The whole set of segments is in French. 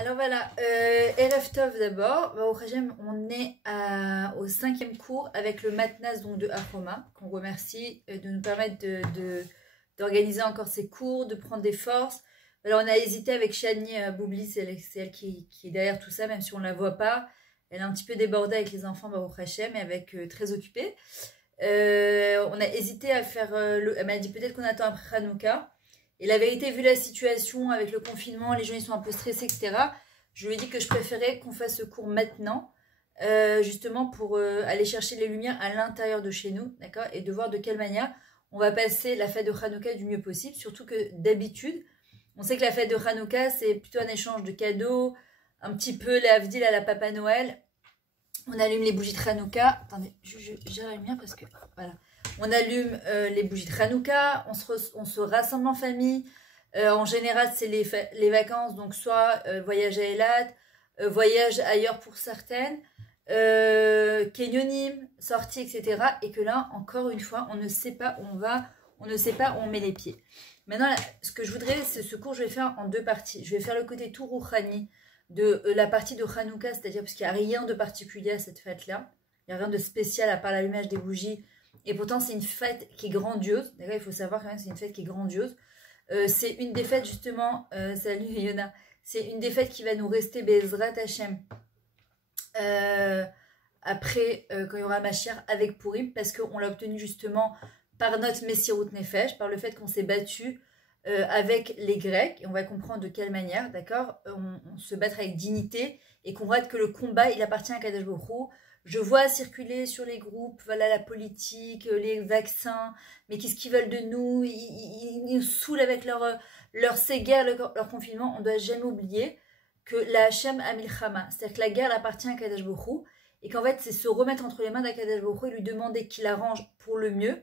Alors voilà, Erev Tov d'abord. Baruch Hashem, on est au 5e cours avec le Matnas donc, de Aroma, qu'on remercie de nous permettre d'organiser encore ces cours, de prendre des forces. Alors on a hésité avec Shani Boubli, c'est elle qui est derrière tout ça, même si on ne la voit pas. Elle est un petit peu débordée avec les enfants, Baruch Hashem, et avec très occupée. On a hésité à faire... elle m'a dit peut-être qu'on attend après Hanouka. Et la vérité, vu la situation avec le confinement, les gens ils sont un peu stressés, etc. Je lui ai dit que je préférais qu'on fasse ce cours maintenant, justement pour aller chercher les lumières à l'intérieur de chez nous, d'accord, et de voir de quelle manière on va passer la fête de Hanouka du mieux possible. Surtout que d'habitude, on sait que la fête de Hanouka, c'est plutôt un échange de cadeaux, un petit peu la Havdil à la Papa Noël. On allume les bougies de Hanouka. Attendez, j'ai la lumière parce que... Voilà. On allume les bougies de Hanouka, on se rassemble en famille. En général, c'est les vacances, donc soit voyage à Eilat, voyage ailleurs pour certaines, canyoning, sortie, etc. Et que là, encore une fois, on ne sait pas où on va, on ne sait pas où on met les pieds. Maintenant, ce que je voudrais, c'est ce cours, je vais faire en deux parties. Je vais faire le côté tout rouhani de la partie de Hanouka, c'est-à-dire parce qu'il n'y a rien de particulier à cette fête-là. Il n'y a rien de spécial à part l'allumage des bougies. Et pourtant, c'est une fête qui est grandiose. D'accord, il faut savoir quand même que c'est une fête qui est grandiose. C'est une des fêtes, justement, salut Yona, c'est une des fêtes qui va nous rester Bezrat Hashem après, quand il y aura Mashiach avec Purim, parce qu'on l'a obtenu justement par notre Messirut Nefesh, par le fait qu'on s'est battu avec les Grecs, et on va comprendre de quelle manière, d'accord, on se battra avec dignité, et qu'on voit que le combat, il appartient à Kadosh Baruch Hu. Je vois circuler sur les groupes, voilà, la politique, les vaccins, mais qu'est-ce qu'ils veulent de nous? Ils nous saoulent avec leur séguerre, leur confinement. On ne doit jamais oublier que la Hashem Amilchama, c'est-à-dire que la guerre appartient à Kadosh Baruch Hu, et qu'en fait, c'est se remettre entre les mains d'Akadosh Baruch Hu et lui demander qu'il arrange pour le mieux,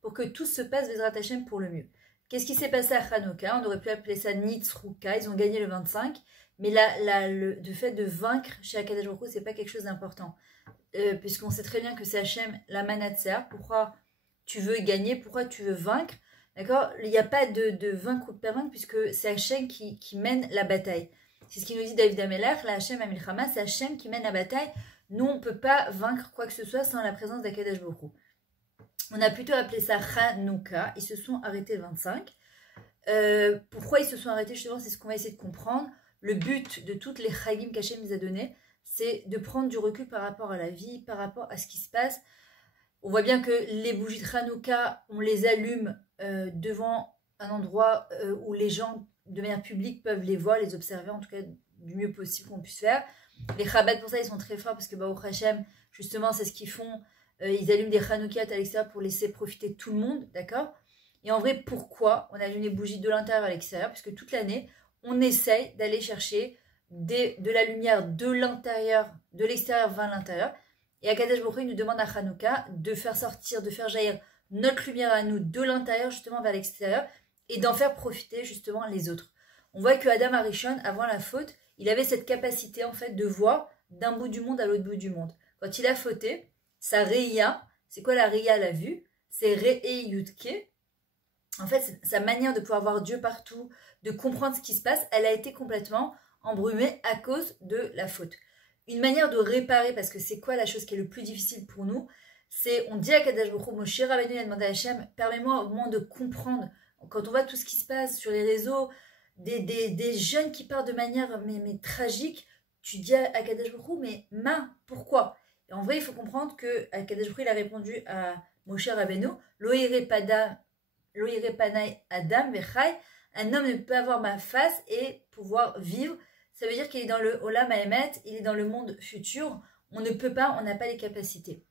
pour que tout se passe Bezrat Hashem pour le mieux. Qu'est-ce qui s'est passé à Hanouka? On aurait pu appeler ça Nitzruka, ils ont gagné le 25, mais le fait de vaincre chez Akadosh Baruch Hu, c'est pas quelque chose d'important. Puisqu'on sait très bien que c'est Hachem la manatser, pourquoi tu veux gagner, pourquoi tu veux vaincre, d'accord? Il n'y a pas de vaincre ou de perdre, puisque c'est Hachem qui mène la bataille. C'est ce qu'il nous dit David Ameler, la Hachem Amilchama, c'est Hachem qui mène la bataille. Nous, on ne peut pas vaincre quoi que ce soit sans la présence d'Akadosh Baruch Hu. On a plutôt appelé ça Hanouka, ils se sont arrêtés le 25. Pourquoi ils se sont arrêtés, justement, c'est ce qu'on va essayer de comprendre. Le but de toutes les Chagim qu'Hachem nous a donné, c'est de prendre du recul par rapport à la vie, par rapport à ce qui se passe. On voit bien que les bougies de Hanouka, on les allume devant un endroit où les gens, de manière publique, peuvent les voir, les observer, en tout cas du mieux possible qu'on puisse faire. Les Chabad, pour ça, ils sont très forts, parce que Baruch Hashem, justement, c'est ce qu'ils font. Ils allument des Hanoukiat à l'extérieur pour laisser profiter tout le monde, d'accord? Et en vrai, pourquoi on allume les bougies de l'intérieur à l'extérieur? Parce que toute l'année, on essaye d'aller chercher de la lumière de l'intérieur, de l'extérieur vers l'intérieur. Et Akadosh Baruch Hu nous demande à Hanouka de faire sortir, de faire jaillir notre lumière à nous de l'intérieur justement vers l'extérieur et d'en faire profiter justement les autres. On voit que Adam Arishon, avant la faute, il avait cette capacité en fait de voir d'un bout du monde à l'autre bout du monde. Quand il a fauté, sa Reya, c'est quoi la Reya, la vue? C'est Re'e Yudke. En fait, sa manière de pouvoir voir Dieu partout, de comprendre ce qui se passe, elle a été complètement embrumée à cause de la faute. Une manière de réparer, parce que c'est quoi la chose qui est le plus difficile pour nous, c'est, on dit à Kadosh Baruch Hu, Moshe Rabbeinu a demandé à Hachem, permets-moi au moins de comprendre, quand on voit tout ce qui se passe sur les réseaux, des jeunes qui partent de manière mais tragique, tu dis à Kadosh Baruch Hu, mais pourquoi? Et en vrai, il faut comprendre que Kadosh Baruch Hu, il a répondu à Moshe Rabbeinu, Loïre Panay Adam Vechai, un homme ne peut avoir ma face et pouvoir vivre. Ça veut dire qu'il est dans le Olam Haemet, il est dans le monde futur. On ne peut pas, on n'a pas les capacités.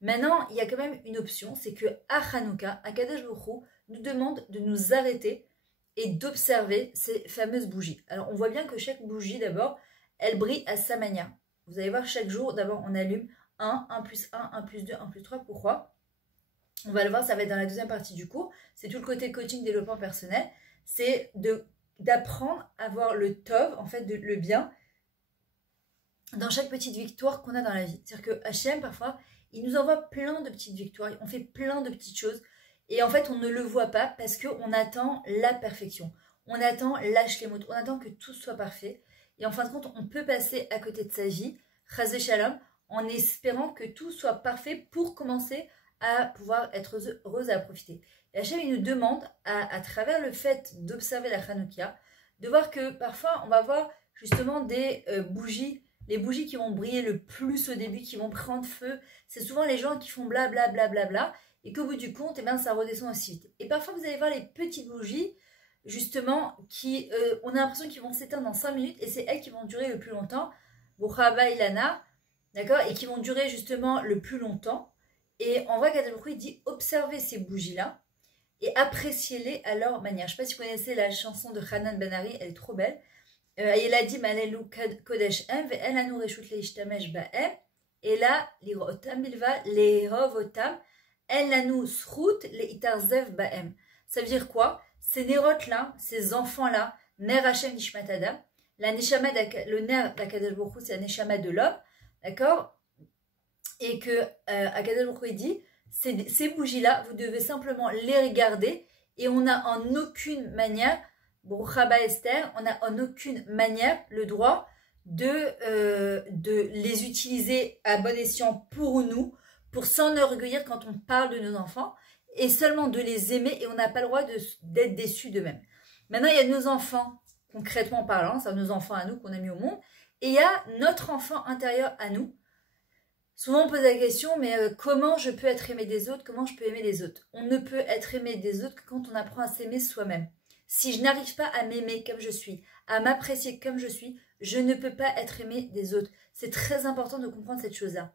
Maintenant, il y a quand même une option, c'est que à Hanouka, Akadosh Baruch Hu nous demande de nous arrêter et d'observer ces fameuses bougies. Alors, on voit bien que chaque bougie, d'abord, elle brille à sa manière. Vous allez voir, chaque jour, d'abord, on allume 1, 1 plus 1, 1 plus 2, 1 plus 3. Pourquoi? On va le voir, ça va être dans la deuxième partie du cours. C'est tout le côté coaching, développement personnel. C'est d'apprendre à voir le tov, en fait, le bien, dans chaque petite victoire qu'on a dans la vie. C'est-à-dire que Hachem, parfois, il nous envoie plein de petites victoires, on fait plein de petites choses, et en fait, on ne le voit pas parce qu'on attend la perfection. On attend l'ashlemut, on attend que tout soit parfait. et en fin de compte, on peut passer à côté de sa vie, chas shalom, en espérant que tout soit parfait pour commencer à pouvoir être heureuse et à profiter. Et Hachem, il nous demande, à travers le fait d'observer la Hanouka, de voir que parfois, on va voir justement des bougies, les bougies qui vont briller le plus au début, qui vont prendre feu. C'est souvent les gens qui font blablabla, bla, bla, bla, et qu'au bout du compte, eh bien, ça redescend aussi vite. Et parfois, vous allez voir les petites bougies, justement, qui, on a l'impression qu'ils vont s'éteindre dans 5 minutes, et c'est elles qui vont durer le plus longtemps. Bouchaba Ilana, d'accord, et qui vont durer justement le plus longtemps. Et on voit qu'Adam dit observez ces bougies-là et appréciez-les à leur manière. Je ne sais pas si vous connaissez la chanson de Hanan Ben-Ari, elle est trop belle. Il a dit Malelu Kodesh Em, Ve'en Anu Reshut Leishtamesh Ba'em, et là, Lirotam Bilva, Lehovotam, En Lanu Srout Leitarzev Ba'em. Ça veut dire quoi? Ces nérotes-là, ces enfants-là, Ner Hashem Nishmatada, la neshama, le ner d'Akadosh Baruch Hu, c'est la neshama de l'homme, d'accord? Et que Akadosh Baruch Hu dit, ces bougies-là, vous devez simplement les regarder, et on n'a en aucune manière, Brouchaba Esther, on n'a en aucune manière le droit de les utiliser à bon escient pour nous, pour s'enorgueillir quand on parle de nos enfants, et seulement de les aimer, et on n'a pas le droit d'être déçus d'eux-mêmes. Maintenant, il y a nos enfants, concrètement parlant, c'est nos enfants à nous qu'on a mis au monde, et il y a notre enfant intérieur à nous. Souvent on pose la question, mais comment je peux être aimé des autres? Comment je peux aimer les autres? On ne peut être aimé des autres que quand on apprend à s'aimer soi-même. Si je n'arrive pas à m'aimer comme je suis, à m'apprécier comme je suis, je ne peux pas être aimé des autres. C'est très important de comprendre cette chose-là.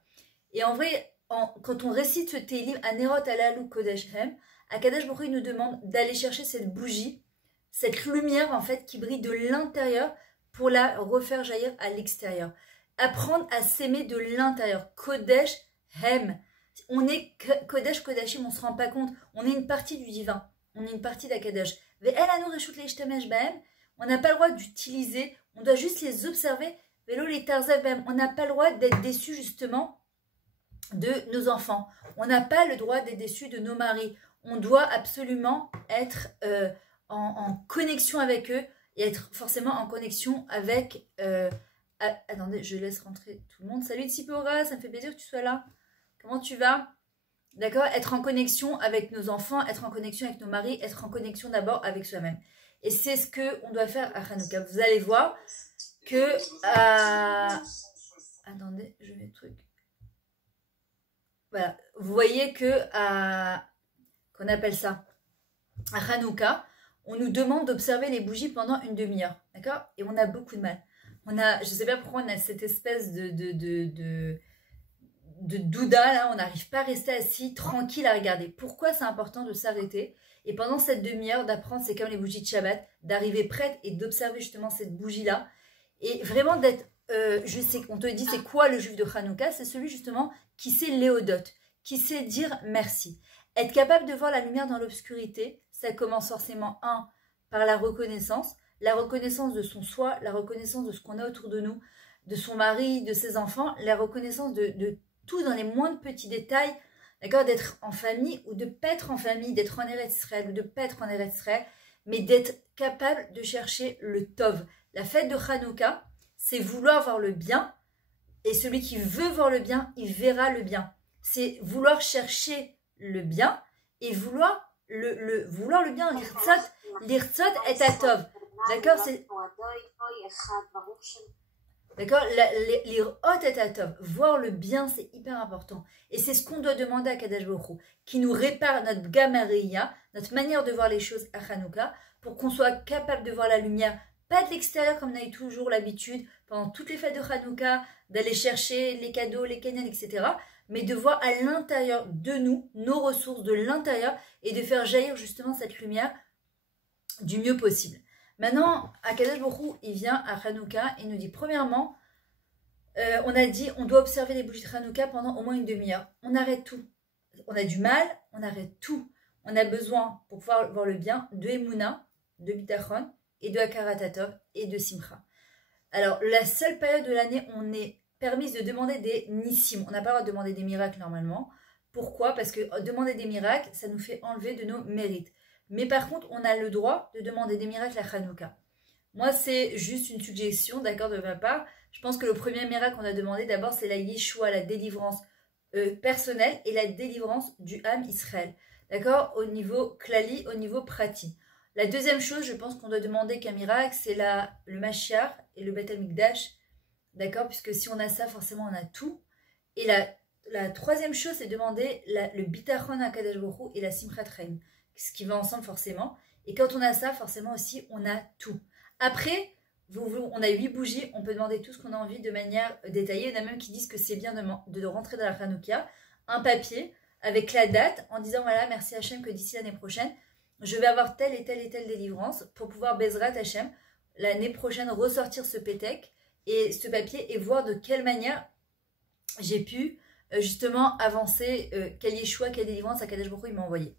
Et en vrai, quand on récite ce Télim, Anerot Alalu Kodesh Hem, Akadosh Baruch Hu nous demande d'aller chercher cette bougie, cette lumière en fait qui brille de l'intérieur pour la refaire jaillir à l'extérieur. Apprendre à s'aimer de l'intérieur. Kodesh Hem. On est Kodesh Kodashim, on ne se rend pas compte. On est une partie du divin. On est une partie d'Akadosh. On n'a pas le droit d'utiliser, on doit juste les observer. On n'a pas le droit d'être déçu justement de nos enfants. On n'a pas le droit d'être déçu de nos maris. On doit absolument être en connexion avec eux et être forcément en connexion avec... attendez, je laisse rentrer tout le monde. Salut Tsipora, ça me fait plaisir que tu sois là. Comment tu vas? D'accord? Être en connexion avec nos enfants, être en connexion avec nos maris, être en connexion d'abord avec soi-même. Et c'est ce qu'on doit faire à Hanouka. Vous allez voir que... attendez, je mets le truc. Voilà. Vous voyez que... qu'on appelle ça à Hanouka, on nous demande d'observer les bougies pendant une demi-heure. D'accord? Et on a beaucoup de mal. Je ne sais pas pourquoi on a cette espèce de douda, là, on n'arrive pas à rester assis, tranquille à regarder. Pourquoi c'est important de s'arrêter? Et pendant cette demi-heure, d'apprendre, c'est comme les bougies de Shabbat, d'arriver prête et d'observer justement cette bougie-là. Et vraiment d'être, je sais qu'on te dit, c'est quoi le juif de Hanouka? C'est celui justement qui sait léodote, qui sait dire merci. Être capable de voir la lumière dans l'obscurité, ça commence forcément, par la reconnaissance de son soi, la reconnaissance de ce qu'on a autour de nous, de son mari, de ses enfants, la reconnaissance de tout dans les moindres petits détails, d'accord, d'être en famille ou de ne pas être en famille, d'être en Eretz Israël ou de ne pas être en Eretz Israël, mais d'être capable de chercher le Tov. La fête de Hanouka, c'est vouloir voir le bien, et celui qui veut voir le bien, il verra le bien. C'est vouloir chercher le bien et vouloir le bien. L'irtzot est à Tov. D'accord, c'est... D'accord, lire hot et atov, voir le bien, c'est hyper important. Et c'est ce qu'on doit demander à Kadosh Baruch Hu, qui nous répare notre gamaria, notre manière de voir les choses à Hanouka, pour qu'on soit capable de voir la lumière, pas de l'extérieur comme on a eu toujours l'habitude, pendant toutes les fêtes de Hanouka, d'aller chercher les cadeaux, les canyons, etc. Mais de voir à l'intérieur de nous, nos ressources de l'intérieur, et de faire jaillir justement cette lumière du mieux possible. Maintenant, Akadosh Baruch Hu, il vient à Hanouka et nous dit, premièrement, on a dit, on doit observer les bougies de Hanouka pendant au moins une demi-heure. On arrête tout. On a du mal, on arrête tout. On a besoin, pour pouvoir voir le bien, de Emouna, de Bitachon, et de Hakarat et de Simcha. Alors, la seule période de l'année où on est permise de demander des nissim. On n'a pas le droit de demander des miracles normalement. Pourquoi? Parce que demander des miracles, ça nous fait enlever de nos mérites. Mais par contre, on a le droit de demander des miracles à Hanouka. Moi, c'est juste une suggestion, d'accord, de ma part. Je pense que le premier miracle qu'on a demandé, d'abord, c'est la Yeshua, la délivrance personnelle et la délivrance du âme Israël. D'accord, au niveau klali, au niveau pratique. La deuxième chose, je pense qu'on doit demander qu'un miracle, c'est le Mashiach et le Beth Amikdash. D'accord, puisque si on a ça, forcément, on a tout. Et la troisième chose, c'est demander le Bitachon à Kadesh Baruch Hu et la Simchat Chaim, ce qui va ensemble forcément. Et quand on a ça, forcément aussi, on a tout. Après, on a 8 bougies, on peut demander tout ce qu'on a envie de manière détaillée. Il y en a même qui disent que c'est bien de rentrer dans la Hanouka, un papier avec la date en disant voilà, merci Hachem que d'ici l'année prochaine, je vais avoir telle et telle et telle délivrance pour pouvoir Bezrat Hachem l'année prochaine ressortir ce pétec et ce papier et voir de quelle manière j'ai pu justement avancer quel Yeshua, quelle délivrance Akadosh Baruch Hu il m'a envoyé.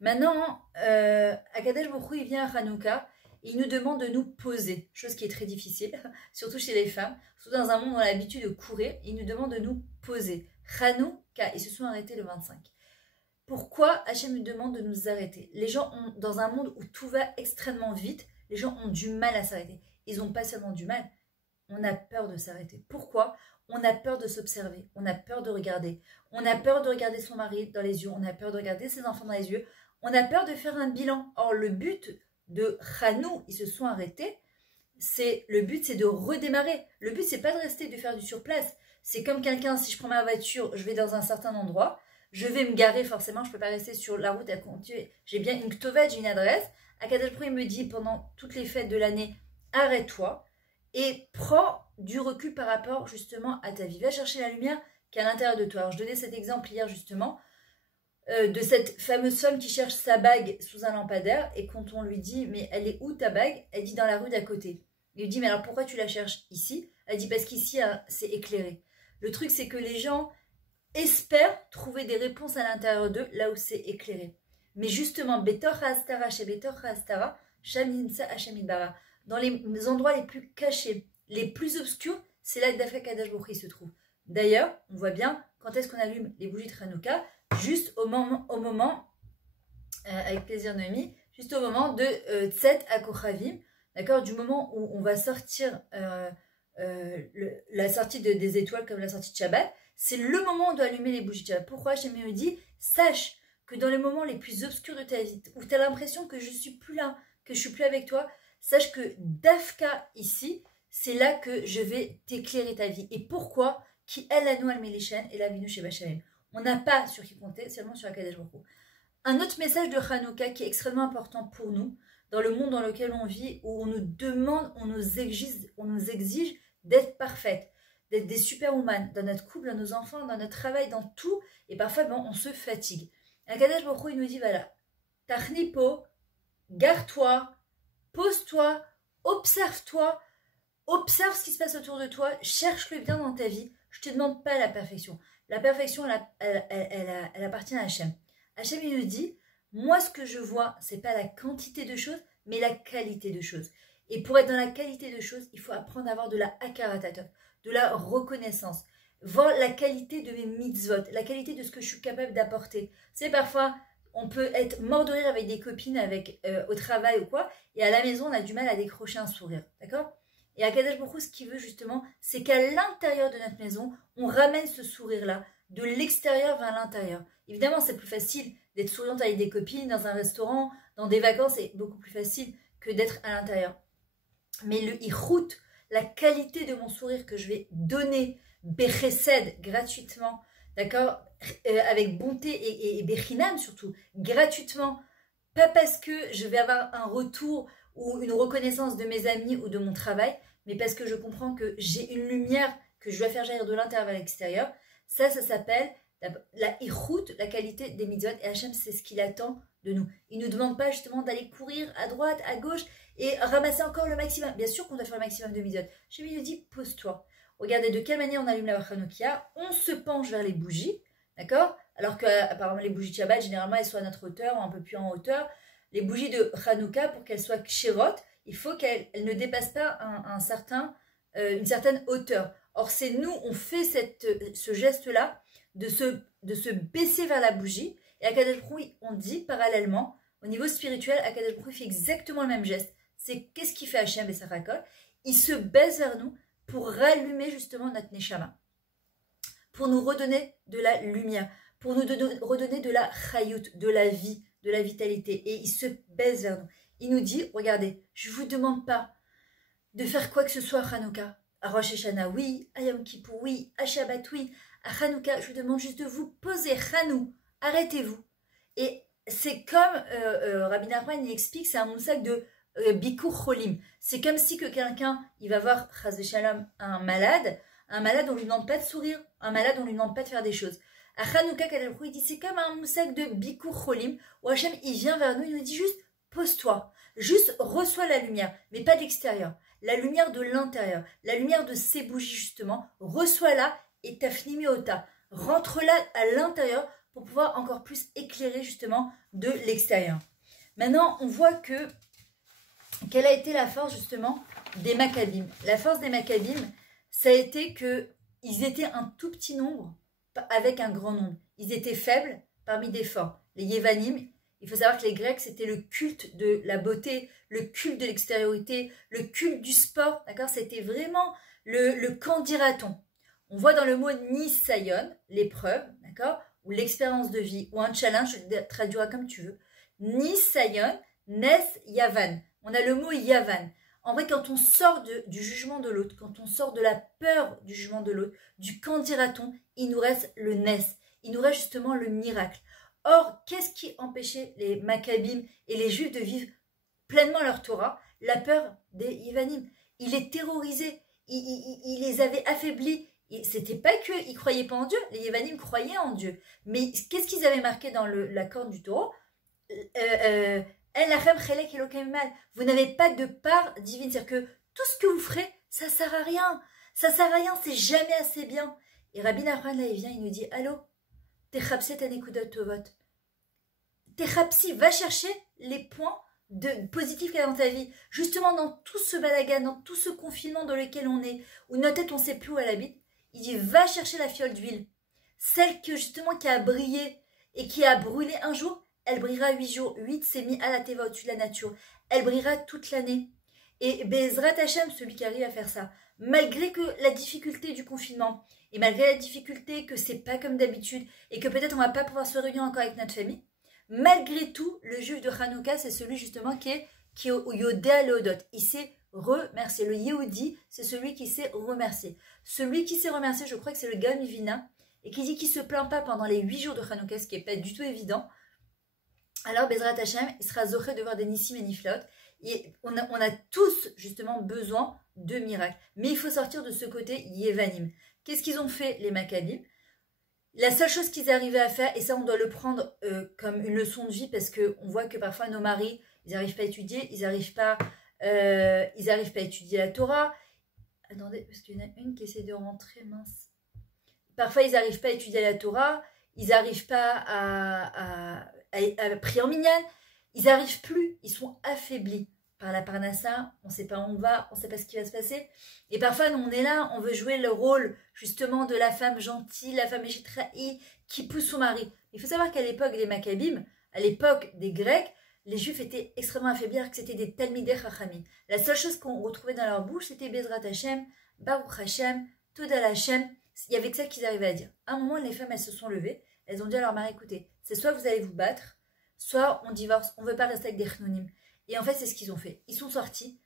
Maintenant, Akadosh Baruch Hu il vient à Hanouka, il nous demande de nous poser, chose qui est très difficile, surtout chez les femmes, surtout dans un monde où on a l'habitude de courir, il nous demande de nous poser. Hanouka, ils se sont arrêtés le 25. Pourquoi Hachem nous demande de nous arrêter? Les gens ont, dans un monde où tout va extrêmement vite, les gens ont du mal à s'arrêter. Ils n'ont pas seulement du mal, on a peur de s'arrêter. Pourquoi? On a peur de s'observer, on a peur de regarder. On a peur de regarder son mari dans les yeux, on a peur de regarder ses enfants dans les yeux. On a peur de faire un bilan. Or, le but de Hanou, ils se sont arrêtés, le but c'est de redémarrer. Le but c'est pas de rester, de faire du surplace. C'est comme quelqu'un, si je prends ma voiture, je vais dans un certain endroit, je vais me garer forcément, je peux pas rester sur la route à continuer. J'ai bien une ktovet, j'ai une adresse. Akadosh Baruch Hu me dit pendant toutes les fêtes de l'année, arrête-toi et prends du recul par rapport justement à ta vie. Va chercher la lumière qui est à l'intérieur de toi. Alors, je donnais cet exemple hier justement de cette fameuse femme qui cherche sa bague sous un lampadaire et quand on lui dit mais elle est où ta bague? Elle dit dans la rue d'à côté. Il lui dit mais alors pourquoi tu la cherches ici? Elle dit parce qu'ici c'est éclairé. Le truc c'est que les gens espèrent trouver des réponses à l'intérieur d'eux là où c'est éclairé. Mais justement, Betor Hastara chez Betor Hastara, Shaminsa Hashemidbara, dans les endroits les plus cachés, les plus obscurs, c'est là que Dafka Kadash Baruch Hu se trouve. D'ailleurs, on voit bien quand est-ce qu'on allume les bougies de Hanouka, juste au moment avec plaisir Noémie, juste au moment de Tset à Kochavim, d'accord, du moment où on va sortir la sortie des étoiles comme la sortie de Shabbat, c'est le moment où on doit allumer les bougies de Shabbat. Pourquoi Hachem me dit, sache que dans les moments les plus obscurs de ta vie, où tu as l'impression que je suis plus là, que je suis plus avec toi, sache que Dafka ici, c'est là que je vais t'éclairer ta vie. Et pourquoi? Qui elle a nous al melishen et la vinu chez Bachalem. On n'a pas sur qui compter, seulement sur Akadosh Baruch Hu. Un autre message de Hanouka qui est extrêmement important pour nous, dans le monde dans lequel on vit, où on nous demande, on nous exige d'être parfaite, d'être des superwoman dans notre couple, dans nos enfants, dans notre travail, dans tout. Et parfois, on se fatigue. Akadosh Baruch Hu, il nous dit, voilà, Tachnipo, gare-toi, pose-toi, observe-toi, observe ce qui se passe autour de toi, cherche le bien dans ta vie. Je ne te demande pas la perfection. La perfection, elle appartient à Hachem. Hachem, il nous dit, moi, ce que je vois, ce n'est pas la quantité de choses, mais la qualité de choses. Et pour être dans la qualité de choses, il faut apprendre à avoir de la hakaratatov, de la reconnaissance. Voir la qualité de mes mitzvot, la qualité de ce que je suis capable d'apporter. C'est parfois, on peut être mort de rire avec des copines, au travail ou quoi, et à la maison, on a du mal à décrocher un sourire. D'accord? Et Akadosh Baruch Hu, ce qu'il veut justement, c'est qu'à l'intérieur de notre maison, on ramène ce sourire-là, de l'extérieur vers l'intérieur. Évidemment, c'est plus facile d'être souriante avec des copines, dans un restaurant, dans des vacances, c'est beaucoup plus facile que d'être à l'intérieur. Mais le ichut, la qualité de mon sourire que je vais donner, bechesed, gratuitement, d'accord, avec bonté et bechinam surtout, gratuitement, pas parce que je vais avoir un retour ou une reconnaissance de mes amis ou de mon travail, mais parce que je comprends que j'ai une lumière que je dois faire jaillir de l'intérieur vers l'extérieur. Ça s'appelle la ichut, la qualité des mitzvot. Et Hachem, c'est ce qu'il attend de nous. Il ne nous demande pas justement d'aller courir à droite, à gauche et ramasser encore le maximum. Bien sûr qu'on doit faire le maximum de mitzvot. Hachem, il nous dit, pose-toi. Regardez de quelle manière on allume la Hanouka. On se penche vers les bougies, d'accord? Alors que, apparemment, les bougies de Shabbat, généralement, elles sont à notre hauteur ou un peu plus en hauteur. Les bougies de Hanouka, pour qu'elles soient kshérot, il faut qu'elles ne dépassent pas une certaine hauteur. Or, c'est nous, on fait ce geste-là de se baisser vers la bougie. Et Akadosh Baruch Hu, on dit parallèlement, au niveau spirituel, Akadosh Baruch Hu fait exactement le même geste. c'est qu'est-ce qu'il fait Hachem et Sarakol? Il se baisse vers nous pour rallumer justement notre Neshama, pour nous redonner de la lumière, pour nous redonner de la chayut, de la vie, de la vitalité. Et il se baisse vers nous. Il nous dit, regardez, je ne vous demande pas de faire quoi que ce soit à Hanouka. À Rosh Hashanah, oui. À Yom Kippour, oui. À Shabbat, oui. À Hanouka, je vous demande juste de vous poser. Hanou, arrêtez-vous. Et c'est comme Rabbi Nachman il explique, c'est un moussak de Bikur Cholim. C'est comme si que quelqu'un, il va voir Chaz Shalom, un malade, on lui demande pas de sourire, un malade, on lui demande pas de faire des choses. À Hanouka, il dit, c'est comme un moussak de Bikur Cholim, où Hachem, il vient vers nous, il nous dit juste, pose-toi, juste reçois la lumière, mais pas de l'extérieur, la lumière de l'intérieur, la lumière de ces bougies justement, reçois-la et tafnimi ota, rentre-la à l'intérieur pour pouvoir encore plus éclairer justement de l'extérieur. Maintenant, on voit que quelle a été la force justement des Maccabim. La force des Maccabim, ça a été qu'ils étaient un tout petit nombre avec un grand nombre. Ils étaient faibles parmi des forts. Les Yévanim, il faut savoir que les Grecs, c'était le culte de la beauté, le culte de l'extériorité, le culte du sport, d'accord? C'était vraiment le qu'en dira-t-on. On voit dans le mot Nisayon, l'épreuve, d'accord? Ou l'expérience de vie, ou un challenge, je le traduirai comme tu veux. Nisayon, Nes Yavan. On a le mot Yavan. En vrai, quand on sort du jugement de l'autre, quand on sort de la peur du jugement de l'autre, du qu'en dira-t-on, il nous reste le Nes. Il nous reste justement le miracle. Or, qu'est-ce qui empêchait les Maccabim et les Juifs de vivre pleinement leur Torah? La peur des Yévanim. Il les terrorisait, il les avait affaiblis. C'était pas qu'ils ne croyaient pas en Dieu, les Yévanim croyaient en Dieu. Mais qu'est-ce qu'ils avaient marqué dans la corde du taureau? Vous n'avez pas de part divine. C'est-à-dire que tout ce que vous ferez, ça sert à rien. Ça sert à rien, c'est jamais assez bien. Et Rabbi Nachman, là, il vient, il nous dit, allô, Techapsi tanekudot tovot. Techapsi, va chercher les points positifs qu'il y a dans ta vie. Justement, dans tout ce balagan, dans tout ce confinement dans lequel on est, où notre tête, on ne sait plus où elle habite, il dit, va chercher la fiole d'huile. Celle que, justement, qui a brillé et qui a brûlé un jour, elle brillera 8 jours. 8, c'est mis à la teva au-dessus de la nature. Elle brillera toute l'année. Et Bezrat Hashem, celui qui arrive à faire ça, malgré que la difficulté du confinement, et malgré la difficulté que c'est pas comme d'habitude, et que peut-être on va pas pouvoir se réunir encore avec notre famille, malgré tout, le juif de Hanouka, c'est celui justement qui est au Yodéa Leodot. Il sait remercier. Le Yehudi, c'est celui qui sait remercier. Celui qui sait remercier, je crois que c'est le Gam Yvina, et qui dit qu'il se plaint pas pendant les 8 jours de Hanouka, ce qui est pas du tout évident. Alors, Bezrat Hashem, il sera zoché de voir des Nissim et Niflaot. Et on a tous, justement, besoin de miracles. Mais il faut sortir de ce côté Yévanim. Qu'est-ce qu'ils ont fait, les Maccabim? La seule chose qu'ils arrivaient à faire, et ça, on doit le prendre comme une leçon de vie, parce qu'on voit que parfois, nos maris, ils n'arrivent pas à étudier, ils n'arrivent pas à étudier la Torah. Attendez, parce qu'il y en a une qui essaie de rentrer, mince. Parfois, ils n'arrivent pas à étudier la Torah, ils n'arrivent pas à prier en minyan, ils n'arrivent plus, ils sont affaiblis par la parnassa, on ne sait pas où on va, on ne sait pas ce qui va se passer. Et parfois, nous, on est là, on veut jouer le rôle justement de la femme gentille, la femme échitraïe qui pousse son mari. Il faut savoir qu'à l'époque des Maccabim, à l'époque des Grecs, les Juifs étaient extrêmement affaiblis, que c'était des Talmidei Chachamim. La seule chose qu'on retrouvait dans leur bouche, c'était Bezrat Hashem, Baruch Hashem, Todal Hashem. Il y avait que ça qu'ils arrivaient à dire. À un moment, les femmes, elles se sont levées, elles ont dit à leur mari, écoutez, c'est soit vous allez vous battre, soit on divorce, on ne veut pas rester avec des chnonim. Et en fait, c'est ce qu'ils ont fait. Ils sont sortis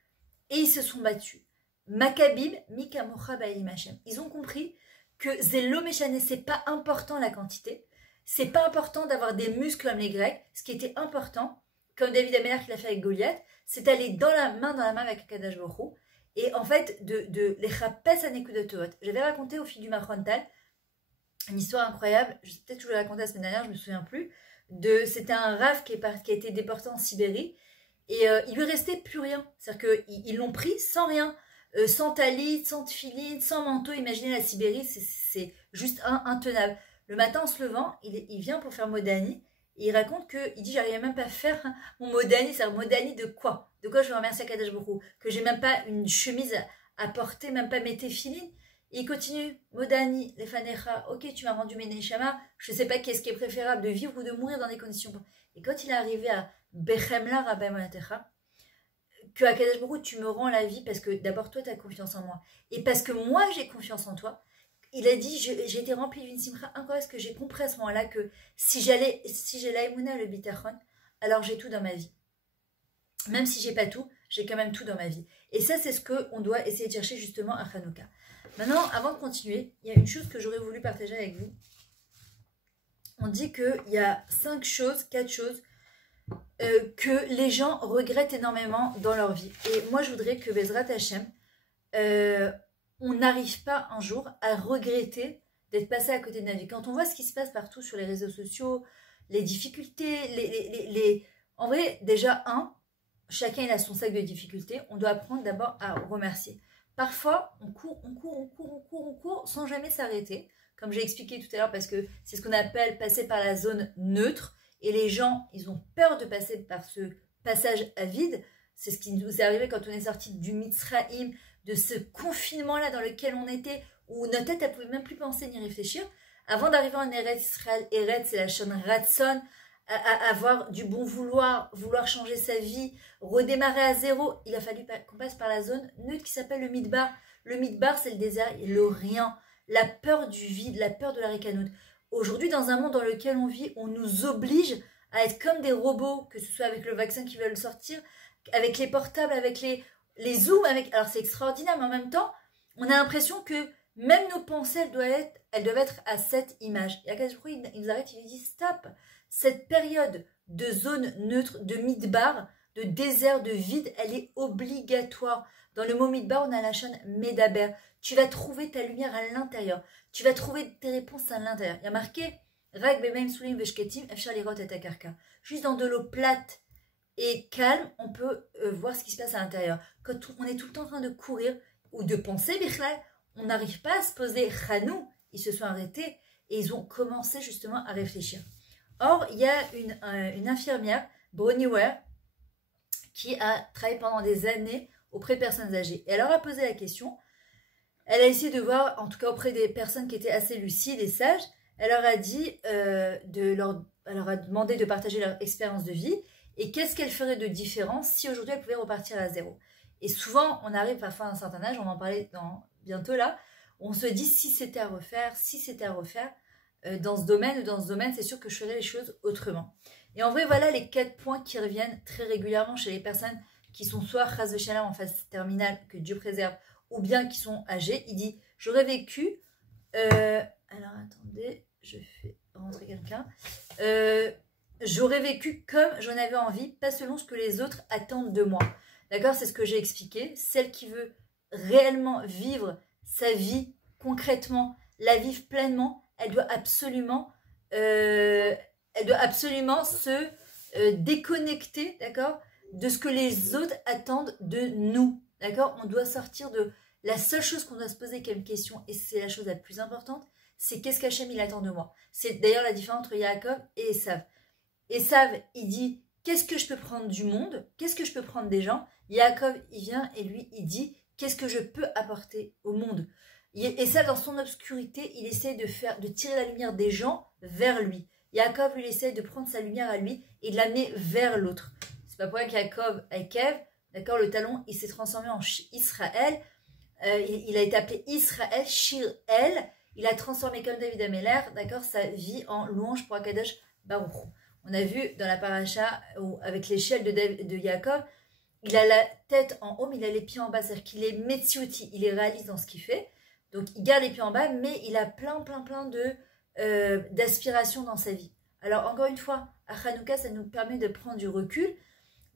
et ils se sont battus. Maccabim, Mikamocha Baelim Hashem. Ils ont compris que Zélo Méchané, c'est pas important la quantité, c'est pas important d'avoir des muscles comme les Grecs. Ce qui était important, comme David Améler qui l'a fait avec Goliath, c'est d'aller dans la main avec Akadash Borou. Et en fait, de les chapes à Nekudot. J'avais raconté au fil du Machrontal une histoire incroyable. Peut-être que je vous l'ai raconté la semaine dernière, je me souviens plus. C'était un Rav qui a été déporté en Sibérie. Et il lui restait plus rien. C'est-à-dire qu'ils l'ont pris sans rien. Sans talit, sans tefilin, sans manteau. Imaginez la Sibérie, c'est juste intenable. Le matin, en se levant, il vient pour faire Modani. Et il raconte il dit, j'arrivais même pas à faire mon Modani. C'est-à-dire Modani de quoi? De quoi je veux remercier Akadosh Baruch Hu? Que j'ai même pas une chemise à porter, même pas mes tefilin. Et il continue, Modani, les fanecha, ok, tu m'as rendu mes neshama, je sais pas qu'est-ce qui est préférable, de vivre ou de mourir dans des conditions. Et quand il est arrivé à Bechemla Rabbi Monatecha, que Akadosh Baruch Hu, tu me rends la vie parce que d'abord toi tu as confiance en moi et parce que moi j'ai confiance en toi. Il a dit, j'ai été rempli d'une simcha incroyable parce que j'ai compris à ce moment-là que si j'ai la émouna, le bitachon, alors j'ai tout dans ma vie. Même si j'ai pas tout, j'ai quand même tout dans ma vie. Et ça, c'est ce qu'on doit essayer de chercher justement à Hanouka. Maintenant, avant de continuer, il y a une chose que j'aurais voulu partager avec vous. On dit qu'il y a 4 choses que les gens regrettent énormément dans leur vie. Et moi, je voudrais que Bezrat Hashem, on n'arrive pas un jour à regretter d'être passé à côté de notre vie. Quand on voit ce qui se passe partout sur les réseaux sociaux, les difficultés, en vrai, déjà, chacun il a son sac de difficultés. On doit apprendre d'abord à remercier. Parfois, on court sans jamais s'arrêter. Comme j'ai expliqué tout à l'heure, parce que c'est ce qu'on appelle passer par la zone neutre. Et les gens, ils ont peur de passer par ce passage à vide. C'est ce qui nous est arrivé quand on est sorti du Mitzrayim, de ce confinement-là dans lequel on était, où notre tête, elle ne pouvait même plus penser ni réfléchir. Avant d'arriver en Eretz Israël, Eretz, c'est la Shon Ratson, à avoir du bon vouloir changer sa vie, redémarrer à zéro. Il a fallu qu'on passe par la zone neutre qui s'appelle le Midbar. Le Midbar, c'est le désert, le rien, la peur du vide, la peur de la ricanoute. Aujourd'hui, dans un monde dans lequel on vit, on nous oblige à être comme des robots, que ce soit avec le vaccin qui veulent sortir, avec les portables, avec les zooms. Alors c'est extraordinaire, mais en même temps, on a l'impression que même nos pensées, elles doivent être à cette image. Et à quel point il nous arrête, il nous dit stop. Cette période de zone neutre, de midbar, de désert, de vide, elle est obligatoire. Dans le mot midbar, on a la chaîne Medaber. Tu vas trouver ta lumière à l'intérieur. Tu vas trouver tes réponses à l'intérieur. Il y a marqué Rag bebeim sulim veshketim efshar lirot et akarka. Juste dans de l'eau plate et calme, on peut voir ce qui se passe à l'intérieur. Quand on est tout le temps en train de courir ou de penser, on n'arrive pas à se poser. Chanou, ils se sont arrêtés et ils ont commencé justement à réfléchir. Or, il y a une infirmière, Bronnie Ware, qui a travaillé pendant des années auprès de personnes âgées. Et elle leur a posé la question. Elle a essayé de voir, en tout cas auprès des personnes qui étaient assez lucides et sages, elle leur a dit, elle leur a demandé de partager leur expérience de vie et qu'est-ce qu'elle ferait de différent si aujourd'hui elle pouvait repartir à zéro. Et souvent, on arrive parfois à un certain âge, on va en parler bientôt là, on se dit si c'était à refaire, dans ce domaine, c'est sûr que je ferais les choses autrement. Et en vrai, voilà les 4 points qui reviennent très régulièrement chez les personnes qui sont soit Chas V'Shalom en phase terminale, que Dieu préserve, ou bien qui sont âgés. Il dit, j'aurais vécu... alors, attendez, je fais rentrer quelqu'un. J'aurais vécu comme j'en avais envie, pas selon ce que les autres attendent de moi. D'accord, c'est ce que j'ai expliqué. Celle qui veut réellement vivre sa vie concrètement, la vivre pleinement, elle doit absolument se déconnecter, d'accord, de ce que les autres attendent de nous, d'accord. On doit sortir de la seule chose qu'on doit se poser comme question, et c'est la chose la plus importante, c'est qu'est-ce qu'Hachem il attend de moi. C'est d'ailleurs la différence entre Yaakov et Esav. Esav, il dit qu'est-ce que je peux prendre du monde, qu'est-ce que je peux prendre des gens. Yaakov, il vient et lui, il dit qu'est-ce que je peux apporter au monde. Et ça, dans son obscurité, il essaie de tirer la lumière des gens vers lui. Yaakov, il essaie de prendre sa lumière à lui et de l'amener vers l'autre. C'est pas pour rien qu'Yaakov, Akev, d'accord, le talon, il s'est transformé en Israël. Il a été appelé Israël, Shir-El. Il a transformé comme David Ameller, d'accord, sa vie en louange pour Akadosh Baruch Hu. On a vu dans la paracha, avec l'échelle de Yaakov, il a la tête en haut, mais il a les pieds en bas. C'est-à-dire qu'il est Metziouti, il est réaliste dans ce qu'il fait. Donc, il garde les pieds en bas, mais il a plein d'aspirations dans sa vie. Alors, encore une fois, à Hanouka, ça nous permet de prendre du recul,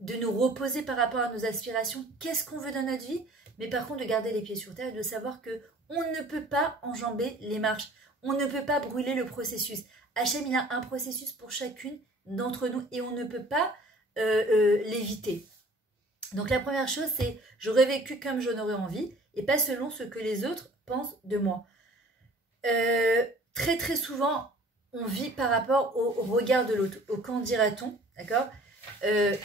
de nous reposer par rapport à nos aspirations. Qu'est-ce qu'on veut dans notre vie? Mais par contre, de garder les pieds sur terre et de savoir que on ne peut pas enjamber les marches. On ne peut pas brûler le processus. Hachem, il a un processus pour chacune d'entre nous et on ne peut pas l'éviter. Donc, la première chose, c'est j'aurais vécu comme j'en aurais envie et pas selon ce que les autres pensent de moi. Très très souvent, on vit par rapport au regard de l'autre, au qu'en dira-t-on, d'accord.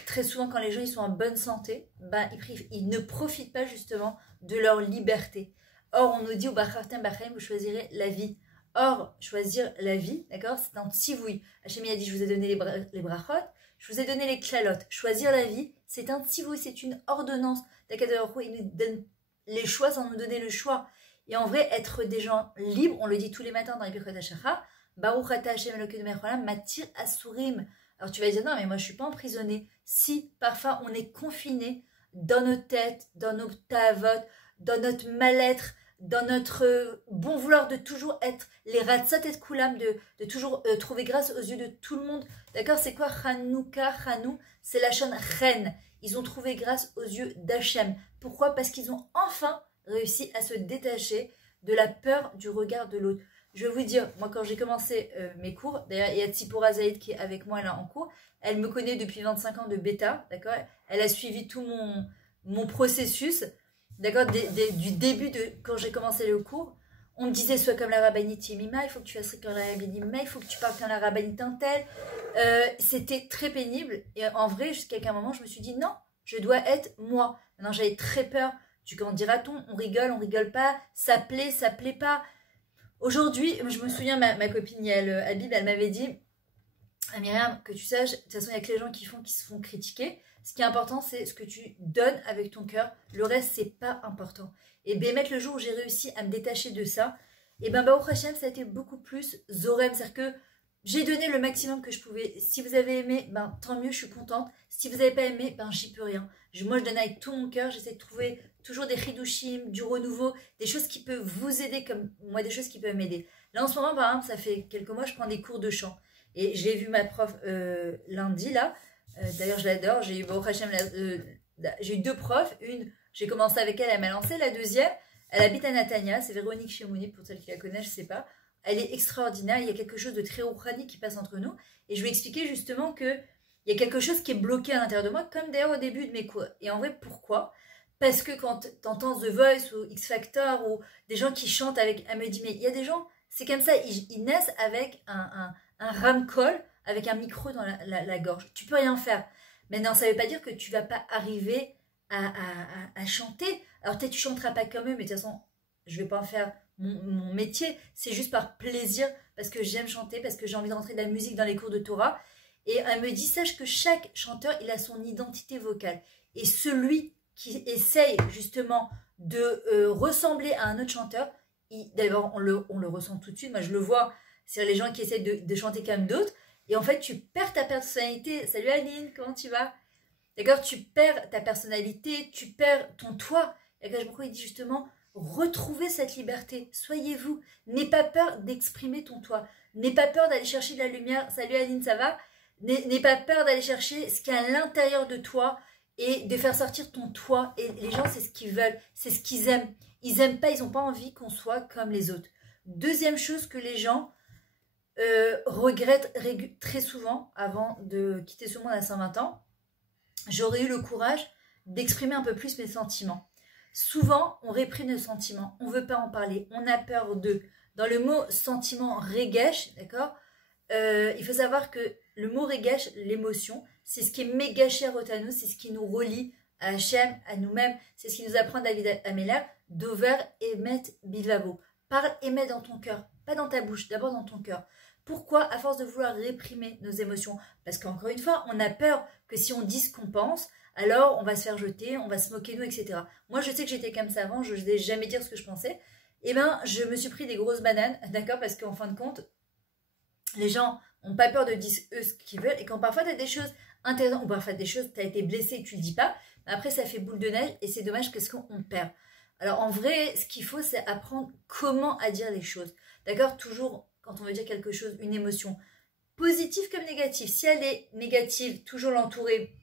Très souvent, quand les gens ils sont en bonne santé, ils ne profitent pas justement de leur liberté. Or, on nous dit au Bachartem Bachem, vous choisirez la vie. Or, choisir la vie, d'accord, c'est un tzivouï. Hachem a dit, je vous ai donné les brachot, Je vous ai donné les clalotes. Choisir la vie, c'est un tzivou, c'est une ordonnance. D'Akadosh Baruch Hu, il nous donne les choix sans nous donner le choix. Et en vrai, être des gens libres, on le dit tous les matins dans les Birkot HaShachar, Baruch Ata Hashem Elokeinu melech haolam matir asurim. Alors tu vas dire, non, mais moi je ne suis pas emprisonné. Si, parfois, on est confiné dans nos têtes, dans nos tavot, dans notre mal-être, dans notre bon vouloir de toujours être les ratzot et koulam, de toujours trouver grâce aux yeux de tout le monde. D'accord? C'est quoi Hanouka, Hanou? C'est la chaîne reine. Ils ont trouvé grâce aux yeux d'Hachem. Pourquoi? Parce qu'ils ont enfin réussi à se détacher de la peur du regard de l'autre. Je vais vous dire, moi quand j'ai commencé mes cours, d'ailleurs il y a Tzipora Zaïd qui est avec moi là en cours, elle me connaît depuis 25 ans de bêta, d'accord? Elle a suivi tout mon processus, d'accord? Du début de quand j'ai commencé le cours, on me disait sois comme la rabbinite Yemima, il faut que tu fasses comme la rabbinite Yemima, il faut que tu parles comme la rabbinite Intel. C'était très pénible et en vrai jusqu'à un moment je me suis dit non, je dois être moi. Maintenant j'avais très peur du comment dira-t-on, on rigole pas, ça plaît pas. Aujourd'hui, je me souviens, ma copine Habib, elle m'avait dit ah, Myriam, que tu saches, de toute façon, il n'y a que les gens qui se font critiquer. Ce qui est important, c'est ce que tu donnes avec ton cœur. Le reste, c'est pas important. Et Bémet, le jour où j'ai réussi à me détacher de ça, et ben Baruch Hashem, ça a été beaucoup plus Zorem. C'est-à-dire que j'ai donné le maximum que je pouvais. Si vous avez aimé, ben tant mieux, je suis contente. Si vous n'avez pas aimé, ben j'y peux rien. Moi, je donne avec tout mon cœur. J'essaie de trouver toujours des chidushim, du renouveau, des choses qui peuvent vous aider, comme moi, des choses qui peuvent m'aider. Là, en ce moment, par exemple, ça fait quelques mois, je prends des cours de chant. Et j'ai vu ma prof lundi, là. D'ailleurs, je l'adore. J'ai eu Baruch Hashem, j'ai eu deux profs. Une, j'ai commencé avec elle, elle m'a lancé. La deuxième, elle habite à Natania. C'est Véronique Chemouni, pour celles qui la connaissent, je sais pas. Elle est extraordinaire. Il y a quelque chose de très rouhani qui passe entre nous. Et je lui ai expliqué justement qu'il y a quelque chose qui est bloqué à l'intérieur de moi, comme d'ailleurs au début de mes cours. Et en vrai, pourquoi? Parce que quand tu entends The Voice ou X Factor ou des gens qui chantent avec... Elle me dit, mais il y a des gens, c'est comme ça, ils naissent avec un ram-call, avec un micro dans la gorge. Tu peux rien faire. Maintenant, ça ne veut pas dire que tu ne vas pas arriver à chanter. Alors peut-être tu ne chanteras pas comme eux, mais de toute façon, je ne vais pas en faire mon métier. C'est juste par plaisir, parce que j'aime chanter, parce que j'ai envie de rentrer de la musique dans les cours de Torah. Et elle me dit, sache que chaque chanteur, il a son identité vocale. Et celui qui essaye justement de ressembler à un autre chanteur, d'ailleurs on le ressent tout de suite, moi je le vois, c'est les gens qui essayent de chanter comme d'autres, et en fait tu perds ta personnalité. Salut Aline, comment tu vas? D'accord, tu perds ta personnalité, tu perds ton toi. Et quand il dit justement, retrouvez cette liberté, soyez vous, n'aie pas peur d'exprimer ton toi, n'aie pas peur d'aller chercher de la lumière. Salut Aline, ça va? N'aie pas peur d'aller chercher ce qu'il y a à l'intérieur de toi, et de faire sortir ton toi. Et les gens, c'est ce qu'ils veulent, c'est ce qu'ils aiment. Ils aiment pas, ils n'ont pas envie qu'on soit comme les autres. Deuxième chose que les gens regrettent très souvent avant de quitter ce monde à 120 ans, j'aurais eu le courage d'exprimer un peu plus mes sentiments. Souvent, on réprime nos sentiments, on ne veut pas en parler, on a peur d'eux. Dans le mot sentiment regesh, d'accord, il faut savoir que le mot regesh, l'émotion, c'est ce qui est méga cher au Tano, c'est ce qui nous relie à Hachem, à nous-mêmes, c'est ce qui nous apprend David Ameller, Dover Emet Bilvavo. Parle Emet dans ton cœur, pas dans ta bouche, d'abord dans ton cœur. Pourquoi? À force de vouloir réprimer nos émotions. Parce qu'encore une fois, on a peur que si on dit ce qu'on pense, alors on va se faire jeter, on va se moquer de nous, etc. Moi, je sais que j'étais comme ça avant, je n'osais jamais dire ce que je pensais. Eh bien, je me suis pris des grosses bananes, d'accord? Parce qu'en fin de compte, les gens n'ont pas peur de dire eux ce qu'ils veulent. Et quand parfois tu as des choses intéressantes, ou parfois des choses, tu as été blessé et tu ne le dis pas, après ça fait boule de neige et c'est dommage parce qu'on perd. Alors en vrai, ce qu'il faut, c'est apprendre comment à dire les choses. D'accord? Toujours, quand on veut dire quelque chose, une émotion, positive comme négative. Si elle est négative, toujours l'entourer,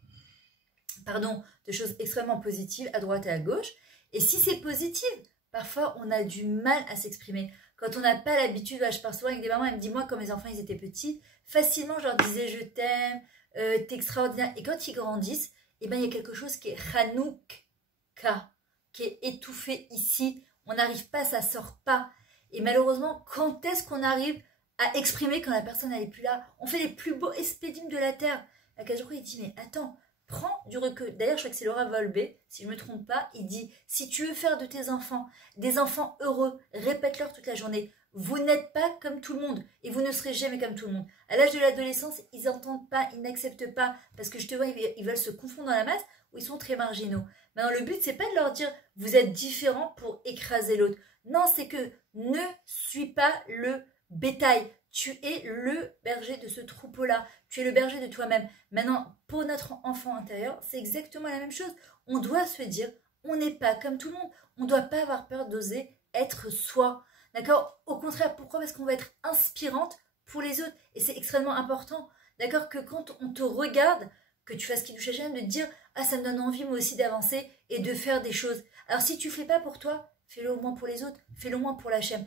de choses extrêmement positives à droite et à gauche. Et si c'est positif, parfois on a du mal à s'exprimer. Quand on n'a pas l'habitude, je pars souvent avec des mamans, elles me disent, moi, quand mes enfants ils étaient petits, facilement je leur disais je t'aime, t'es extraordinaire. Et quand ils grandissent, eh ben, il y a quelque chose qui est Hanouka, qui est étouffé ici. On n'arrive pas, ça sort pas. Et malheureusement, quand est-ce qu'on arrive à exprimer quand la personne n'est plus là? On fait les plus beaux espédimes de la terre. La Kajourou, il dit, mais attends, Prends du recul. D'ailleurs, je crois que c'est Laura Volbé, si je ne me trompe pas, il dit, si tu veux faire de tes enfants des enfants heureux, répète-leur toute la journée. Vous n'êtes pas comme tout le monde et vous ne serez jamais comme tout le monde. À l'âge de l'adolescence, ils n'entendent pas, ils n'acceptent pas parce que je te vois, ils veulent se confondre dans la masse ou ils sont très marginaux. Maintenant, le but, c'est pas de leur dire vous êtes différents pour écraser l'autre. Non, c'est que ne suis pas le bétail. Tu es le berger de ce troupeau-là. Tu es le berger de toi-même. Maintenant, pour notre enfant intérieur, c'est exactement la même chose. On doit se dire, on n'est pas comme tout le monde. On ne doit pas avoir peur d'oser être soi. D'accord? Au contraire, pourquoi? Parce qu'on va être inspirante pour les autres. Et c'est extrêmement important. D'accord? Que quand on te regarde, que tu fasses qui touche à de te dire, ah, ça me donne envie moi aussi d'avancer et de faire des choses. Alors si tu ne fais pas pour toi, fais-le au moins pour les autres. Fais-le au moins pour la chaîne.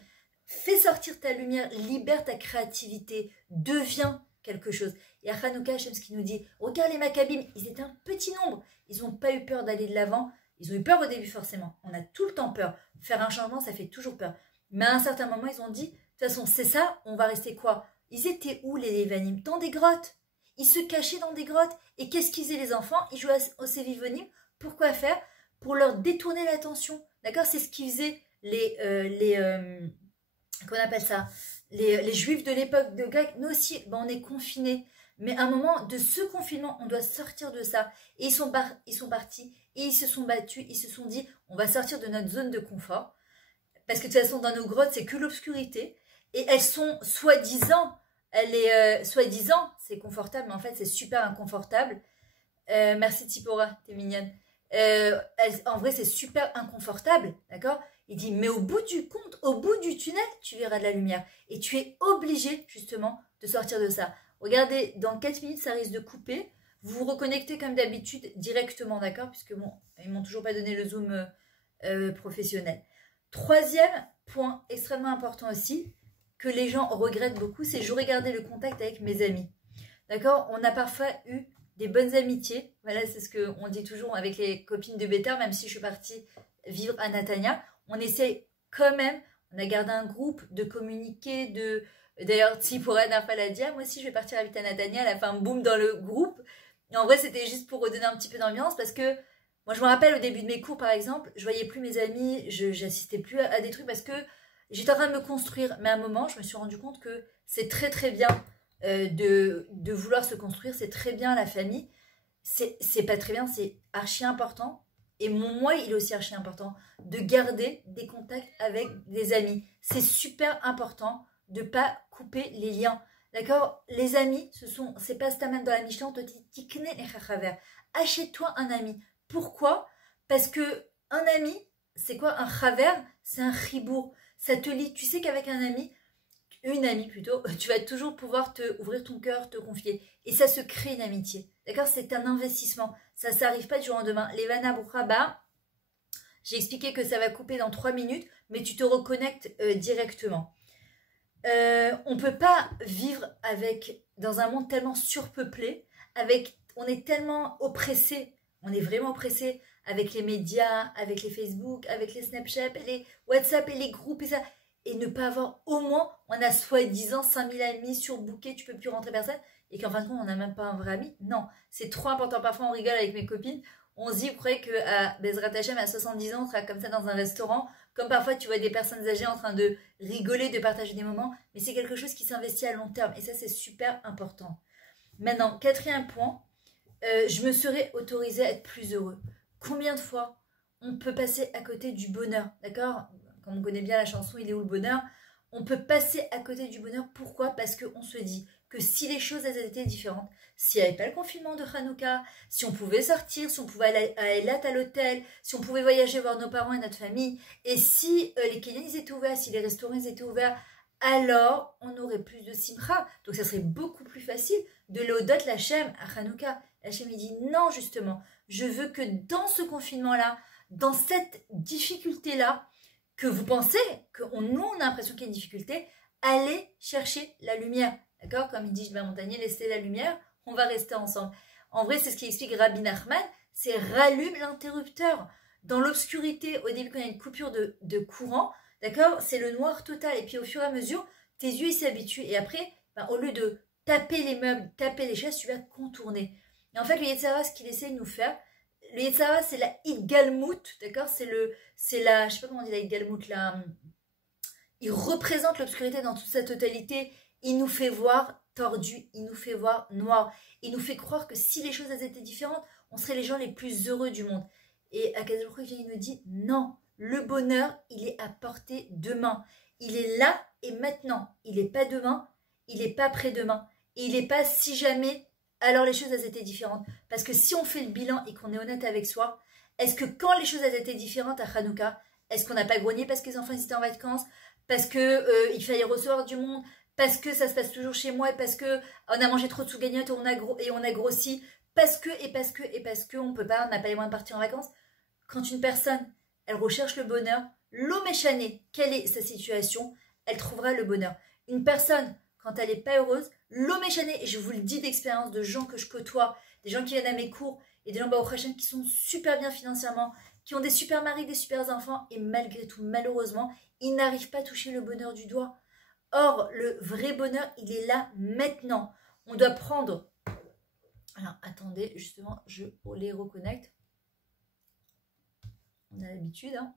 Fais sortir ta lumière, libère ta créativité, deviens quelque chose. Et à Hanouka, Hachem, ce qu'il nous dit, regarde les Maccabim, ils étaient un petit nombre, ils n'ont pas eu peur d'aller de l'avant, ils ont eu peur au début forcément, on a tout le temps peur. Faire un changement, ça fait toujours peur. Mais à un certain moment, ils ont dit, de toute façon, c'est ça, on va rester quoi? Ils étaient où les Lévanim? Dans des grottes. Ils se cachaient dans des grottes. Et qu'est-ce qu'ils faisaient les enfants? Ils jouaient au Sévivonim. Pourquoi faire? Pour leur détourner l'attention. D'accord? C'est ce qu'ils faisaient qu'on appelle ça, les juifs de l'époque de Grec. Nous aussi, ben, on est confinés. Mais à un moment de ce confinement, on doit sortir de ça. Et ils sont partis, et ils se sont battus, ils se sont dit, on va sortir de notre zone de confort. Parce que de toute façon, dans nos grottes, c'est que l'obscurité. Et elles sont soi-disant, c'est confortable, mais en fait, c'est super inconfortable. Merci Tipora, t'es mignonne. En vrai, c'est super inconfortable, d'accord? Il dit, mais au bout du compte, au bout du tunnel, tu verras de la lumière. Et tu es obligé, justement, de sortir de ça. Regardez, dans 4 minutes, ça risque de couper. Vous vous reconnectez comme d'habitude directement, d'accord? Puisque bon, ils m'ont toujours pas donné le zoom professionnel. Troisième point extrêmement important aussi, que les gens regrettent beaucoup, c'est j'aurais gardé le contact avec mes amis. D'accord? On a parfois eu des bonnes amitiés. Voilà, c'est ce qu'on dit toujours avec les copines de Bétar, même si je suis partie vivre à Natania. On essaie quand même, on a gardé un groupe, de communiquer, de... D'ailleurs, Tsipora Narfal dit, moi aussi je vais partir habiter à Natania, elle a fait un boom dans le groupe. Et en vrai, c'était juste pour redonner un petit peu d'ambiance parce que moi, je me rappelle au début de mes cours, par exemple, je voyais plus mes amis, j'assistais plus à des trucs parce que j'étais en train de me construire. Mais à un moment, je me suis rendu compte que c'est très très bien de vouloir se construire, c'est très bien la famille. C'est pas très bien, c'est archi important. Et mon moi, il est aussi archi important de garder des contacts avec des amis. C'est super important de pas couper les liens. D'accord? Les amis, c'est pas même dans la Mishnah, on te dit tikne les chachaver. Achète-toi un ami. Pourquoi? Parce que un ami, c'est quoi un chaver? C'est un chibour. Ça te lie. Tu sais qu'avec un ami, une amie plutôt, tu vas toujours pouvoir te ouvrir ton cœur, te confier. Et ça se crée une amitié. D'accord? C'est un investissement. Ça n'arrive pas du jour au lendemain. Les Vana Boukhaba, j'ai expliqué que ça va couper dans 3 minutes, mais tu te reconnectes directement. On ne peut pas vivre dans un monde tellement surpeuplé, on est tellement oppressé. On est vraiment pressé avec les médias, avec les Facebook, avec les Snapchat, les WhatsApp et les groupes et ça. Et ne pas avoir au moins, on a soi-disant 5000 amis surbookés, tu peux plus rentrer personne. Et qu'en fin de compte, on n'a même pas un vrai ami. Non, c'est trop important. Parfois, on rigole avec mes copines. On se dit, vous croyez qu'à Bezrat Hachem, à 70 ans, on sera comme ça dans un restaurant. Comme parfois, tu vois des personnes âgées en train de rigoler, de partager des moments. Mais c'est quelque chose qui s'investit à long terme. Et ça, c'est super important. Maintenant, 4e point. Je me serais autorisée à être plus heureux. Combien de fois on peut passer à côté du bonheur, d'accord? Comme on connaît bien la chanson Il est où le bonheur? On peut passer à côté du bonheur. Pourquoi? Parce qu'on se dit que si les choses elles étaient différentes, s'il n'y avait pas le confinement de Hanouka, si on pouvait sortir, si on pouvait aller à Eilat à l'hôtel, si on pouvait voyager voir nos parents et notre famille, et si les kénins étaient ouverts, si les restaurants étaient ouverts, alors on aurait plus de simcha. Donc ça serait beaucoup plus facile de l'odot l'Hachem à Hanouka. Hachem il dit non justement, je veux que dans ce confinement-là, dans cette difficulté-là, que vous pensez que nous on a l'impression qu'il y a une difficulté, allez chercher la lumière. D'accord? Comme il dit Gilbert Montagnier, laissez la lumière, on va rester ensemble. En vrai, c'est ce qui explique Rabbi Nachman, c'est rallume l'interrupteur. Dans l'obscurité, au début quand il y a une coupure de courant, d'accord? C'est le noir total. Et puis au fur et à mesure, tes yeux s'habituent. Et après, au lieu de taper les meubles, taper les chaises, tu vas contourner. Et en fait, le Yetzirah, ce qu'il essaie de nous faire, le Yetzirah, c'est la Idgalmout, d'accord? C'est la, je sais pas comment on dit la Idgalmout, là. Il représente l'obscurité dans toute sa totalité. Il nous fait voir tordu, il nous fait voir noir. Il nous fait croire que si les choses elles étaient différentes, on serait les gens les plus heureux du monde. Et Akadosh Baruch Hu, il nous dit non, le bonheur, il est à portée de main. Il est là et maintenant. Il n'est pas demain, il n'est pas après-demain. Et il n'est pas si jamais, alors les choses elles étaient différentes. Parce que si on fait le bilan et qu'on est honnête avec soi, est-ce que quand les choses elles étaient différentes à Hanouka, est-ce qu'on n'a pas grogné parce que les enfants étaient en vacances, parce que il fallait recevoir du monde, parce que ça se passe toujours chez moi, et parce que on a mangé trop de sous-gagnottes et on a grossi, parce que on peut pas, on n'a pas les moyens de partir en vacances. Quand une personne, elle recherche le bonheur, l'eau méchanée, quelle est sa situation, elle trouvera le bonheur. Une personne, quand elle n'est pas heureuse, l'eau méchanée, et je vous le dis d'expérience de gens que je côtoie, des gens qui viennent à mes cours, et des gens au Hachem qui sont super bien financièrement, qui ont des super maris, des super enfants, et malgré tout, malheureusement, ils n'arrivent pas à toucher le bonheur du doigt. Or, le vrai bonheur, il est là maintenant. On doit prendre... Alors, attendez, justement, je les reconnecte. On a l'habitude, hein.